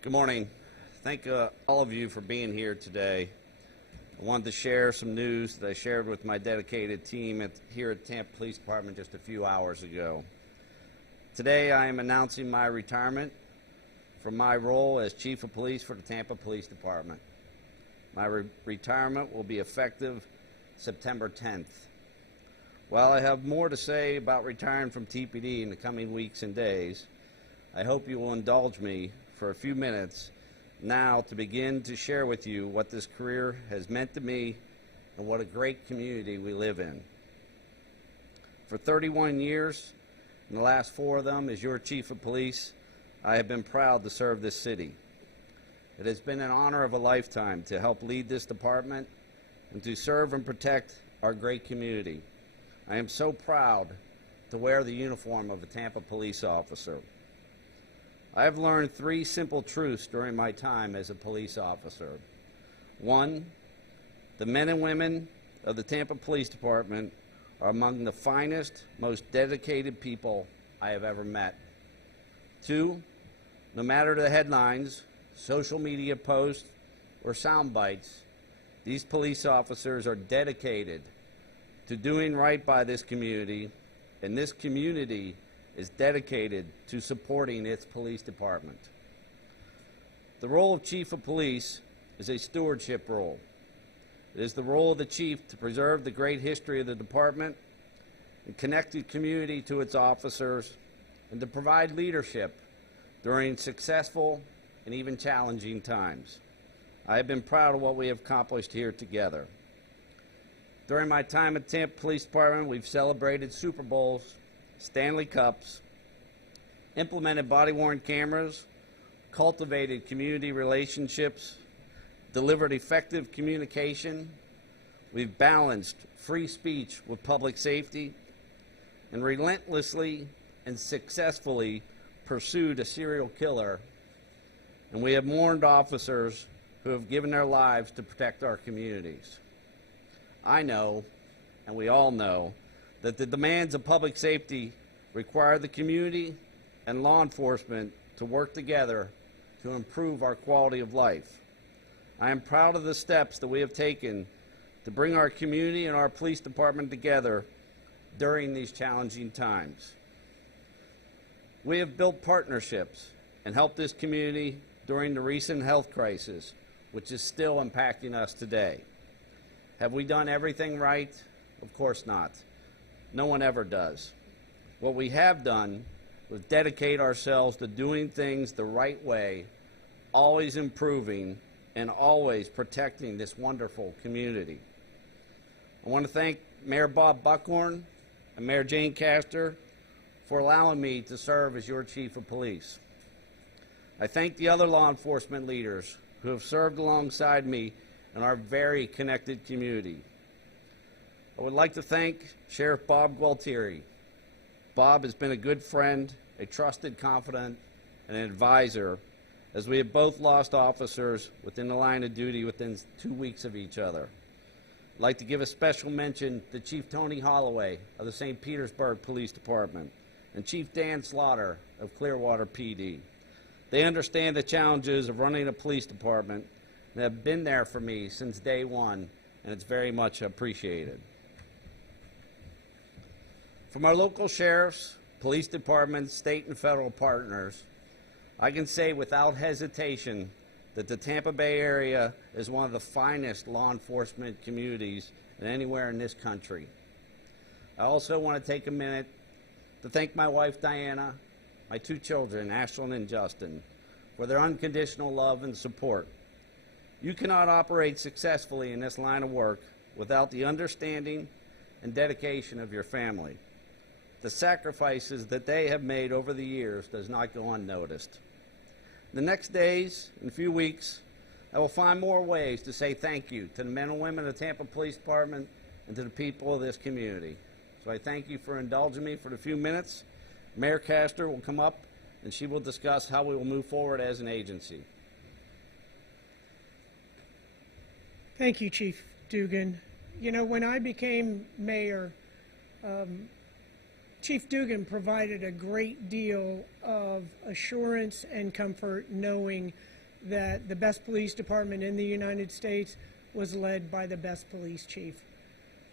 Good morning. Thank all of you for being here today. I wanted to share some news that I shared with my dedicated team here at Tampa Police Department just a few hours ago. Today I am announcing my retirement from my role as Chief of Police for the Tampa Police Department. My retirement will be effective September 10th. While I have more to say about retiring from TPD in the coming weeks and days, I hope you will indulge me for a few minutes now to begin to share with you what this career has meant to me and what a great community we live in. For 31 years, and the last 4 of them as your Chief of Police, I have been proud to serve this city. It has been an honor of a lifetime to help lead this department and to serve and protect our great community. I am so proud to wear the uniform of a Tampa police officer. I have learned 3 simple truths during my time as a police officer. 1, the men and women of the Tampa Police Department are among the finest, most dedicated people I have ever met. 2, no matter the headlines, social media posts, or sound bites, these police officers are dedicated to doing right by this community, and this community is dedicated to supporting its police department. The role of Chief of Police is a stewardship role. It is the role of the Chief to preserve the great history of the department and connect the community to its officers and to provide leadership during successful and even challenging times. I have been proud of what we have accomplished here together. During my time at Tampa Police Department, we've celebrated Super Bowls, Stanley Cups, implemented body-worn cameras, cultivated community relationships, delivered effective communication. We've balanced free speech with public safety, and relentlessly and successfully pursued a serial killer. And we have mourned officers who have given their lives to protect our communities. I know, and we all know, that the demands of public safety require the community and law enforcement to work together to improve our quality of life. I am proud of the steps that we have taken to bring our community and our police department together during these challenging times. We have built partnerships and helped this community during the recent health crisis, which is still impacting us today. Have we done everything right? Of course not. No one ever does. What we have done was dedicate ourselves to doing things the right way, always improving and always protecting this wonderful community. I want to thank Mayor Bob Buckhorn and Mayor Jane Castor for allowing me to serve as your Chief of Police. I thank the other law enforcement leaders who have served alongside me in our very connected community. I would like to thank Sheriff Bob Gualtieri. Bob has been a good friend, a trusted confidant, and an advisor, as we have both lost officers within the line of duty within 2 weeks of each other. I'd like to give a special mention to Chief Tony Holloway of the St. Petersburg Police Department and Chief Dan Slaughter of Clearwater PD. They understand the challenges of running a police department and have been there for me since day one, and it's very much appreciated. From our local sheriffs, police departments, state and federal partners, I can say without hesitation that the Tampa Bay area is one of the finest law enforcement communities than anywhere in this country. I also want to take a minute to thank my wife Diana, my 2 children, Ashlyn and Justin, for their unconditional love and support. You cannot operate successfully in this line of work without the understanding and dedication of your family. The sacrifices that they have made over the years does not go unnoticed. In the next days and few weeks, I will find more ways to say thank you to the men and women of the Tampa Police Department and to the people of this community. So I thank you for indulging me for a few minutes. Mayor Castor will come up and she will discuss how we will move forward as an agency. Thank you, Chief Dugan. You know, when I became mayor, Chief Dugan provided a great deal of assurance and comfort knowing that the best police department in the United States was led by the best police chief.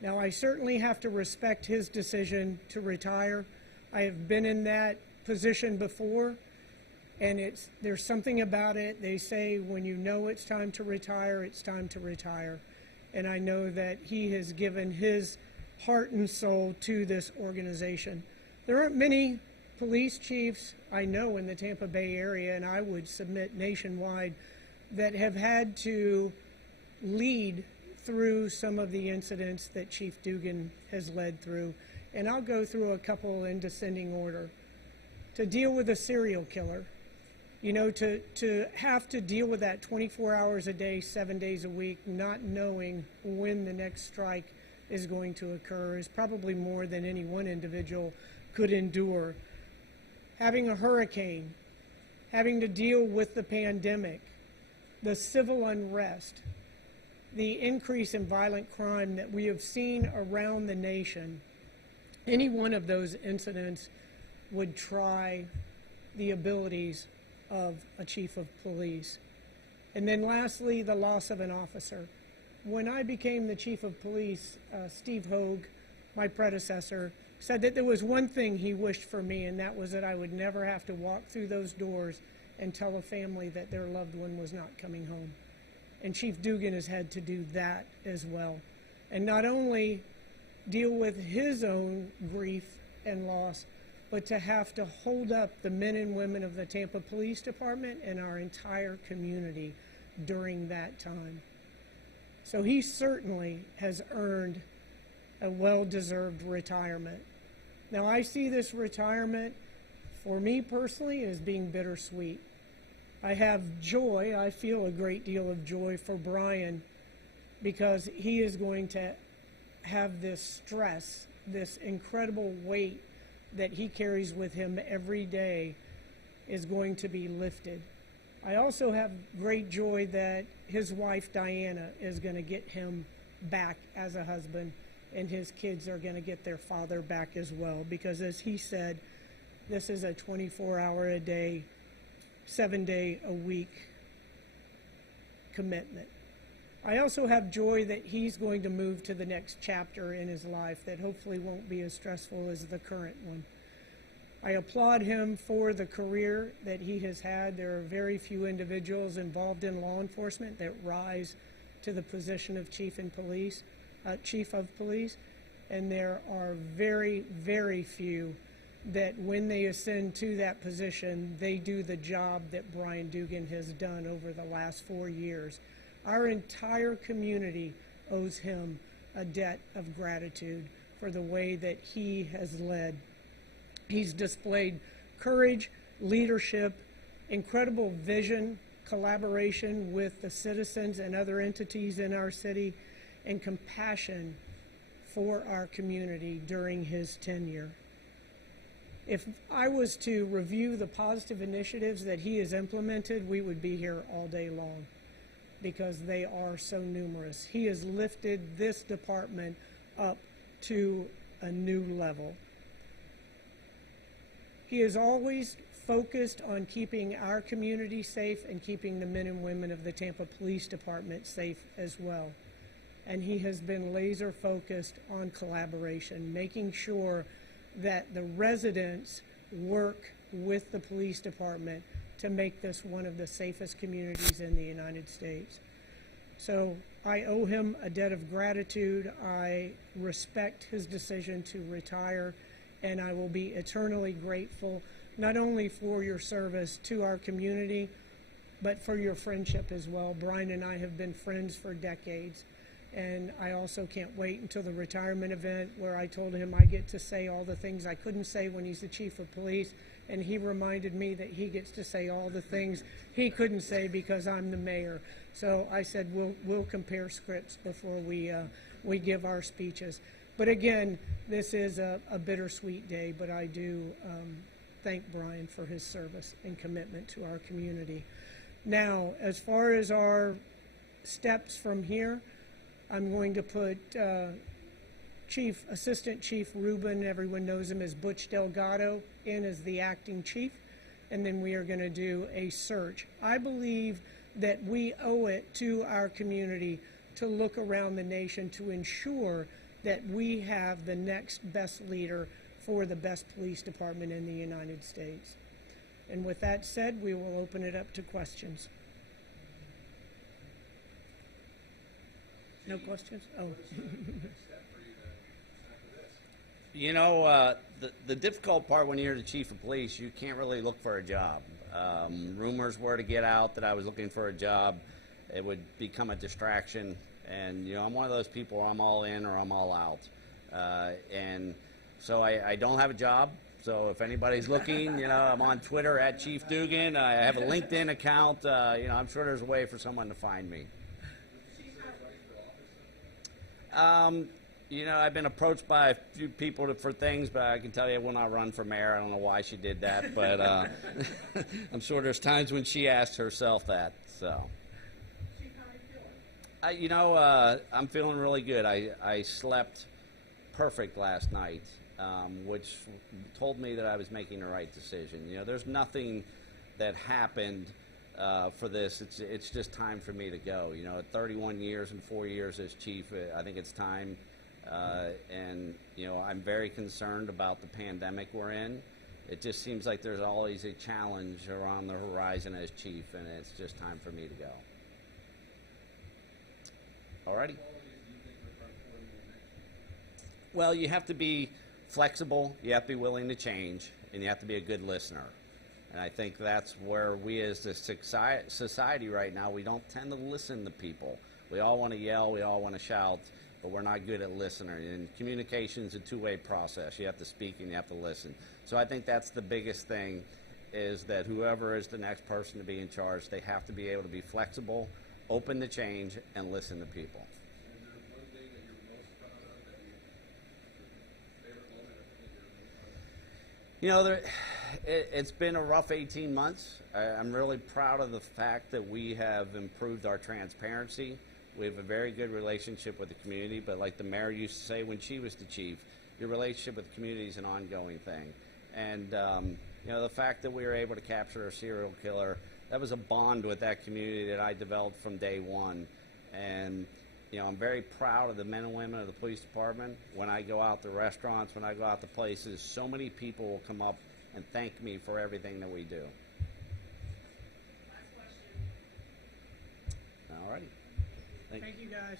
Now, I certainly have to respect his decision to retire. I have been in that position before, and there's something about it. They say when you know it's time to retire, it's time to retire. And I know that he has given his heart and soul to this organization. There aren't many police chiefs I know in the Tampa Bay area, and I would submit nationwide, that have had to lead through some of the incidents that Chief Dugan has led through. And I'll go through a couple in descending order. To deal with a serial killer, you know, to have to deal with that 24 hours a day, 7 days a week, not knowing when the next strike is going to occur is probably more than any one individual could endure. Having a hurricane, having to deal with the pandemic, the civil unrest, the increase in violent crime that we have seen around the nation, any one of those incidents would try the abilities of a chief of police. And then lastly, the loss of an officer. When I became the chief of police, Steve Hogue, my predecessor, said that there was one thing he wished for me, and that was that I would never have to walk through those doors and tell a family that their loved one was not coming home. And Chief Dugan has had to do that as well. And not only deal with his own grief and loss, but to have to hold up the men and women of the Tampa Police Department and our entire community during that time. So he certainly has earned a well-deserved retirement. Now, I see this retirement, for me personally, as being bittersweet. I have joy, I feel a great deal of joy for Brian, because he is going to have this stress, this incredible weight that he carries with him every day is going to be lifted. I also have great joy that his wife, Diana, is going to get him back as a husband, and his kids are going to get their father back as well, because as he said, this is a 24-hour-a-day, 7-day-a-week commitment. I also have joy that he's going to move to the next chapter in his life that hopefully won't be as stressful as the current one. I applaud him for the career that he has had. There are very few individuals involved in law enforcement that rise to the position of chief of police, and there are very, very few that when they ascend to that position, they do the job that Brian Dugan has done over the last 4 years. Our entire community owes him a debt of gratitude for the way that he has led. He's displayed courage, leadership, incredible vision, collaboration with the citizens and other entities in our city, and compassion for our community during his tenure. If I was to review the positive initiatives that he has implemented, we would be here all day long, because they are so numerous. He has lifted this department up to a new level. He is always focused on keeping our community safe and keeping the men and women of the Tampa Police Department safe as well. And he has been laser focused on collaboration, making sure that the residents work with the police department to make this one of the safest communities in the United States. So I owe him a debt of gratitude. I respect his decision to retire, and I will be eternally grateful, not only for your service to our community, but for your friendship as well. Brian and I have been friends for decades, and I also can't wait until the retirement event where I told him I get to say all the things I couldn't say when he's the chief of police, and he reminded me that he gets to say all the things he couldn't say because I'm the mayor. So I said we'll compare scripts before we give our speeches. But again, this is a bittersweet day, but I do thank Brian for his service and commitment to our community. Now, as far as our steps from here, I'm going to put Assistant Chief Rubin, everyone knows him as Butch Delgado, in as the acting chief, and then we are going to do a search. I believe that we owe it to our community to look around the nation to ensure that we have the next best leader for the best police department in the United States. And with that said, we will open it up to questions. No questions? Oh. You know, the difficult part when you're the chief of police, you can't really look for a job. Rumors were to get out that I was looking for a job. It would become a distraction. And, you know, I'm one of those people where I'm all in or I'm all out. And so I don't have a job. So if anybody's looking, you know, I'm on Twitter at Chief Dugan. I have a LinkedIn account. You know, I'm sure there's a way for someone to find me. You know, I've been approached by a few people for things, but I can tell you I will not run for mayor. I don't know why she did that, but I'm sure there's times when she asked herself that. So, you know, I'm feeling really good. I slept perfect last night, which told me that I was making the right decision. You know, there's nothing that happened for this. It's just time for me to go. You know, at 31 years and 4 years as chief, I think it's time. And, you know, I'm very concerned about the pandemic we're in. It just seems like there's always a challenge around the horizon as chief, and it's just time for me to go. Alrighty. Well, you have to be flexible, you have to be willing to change, and you have to be a good listener. And I think that's where we as a society right now, we don't tend to listen to people. We all want to yell, we all want to shout, but we're not good at listening. And communication is a two-way process. You have to speak and you have to listen. So I think that's the biggest thing, is that whoever is the next person to be in charge, they have to be able to be flexible, open to change, and listen to people. You know, it's been a rough 18 months. I'm really proud of the fact that we have improved our transparency. We have a very good relationship with the community, but like the mayor used to say when she was the chief, your relationship with the community is an ongoing thing. And, you know, the fact that we were able to capture a serial killer, that was a bond with that community that I developed from day one. And, you know, I'm very proud of the men and women of the police department. When I go out to restaurants, when I go out to places, so many people will come up and thank me for everything that we do. Last question. All righty. Thank you, guys.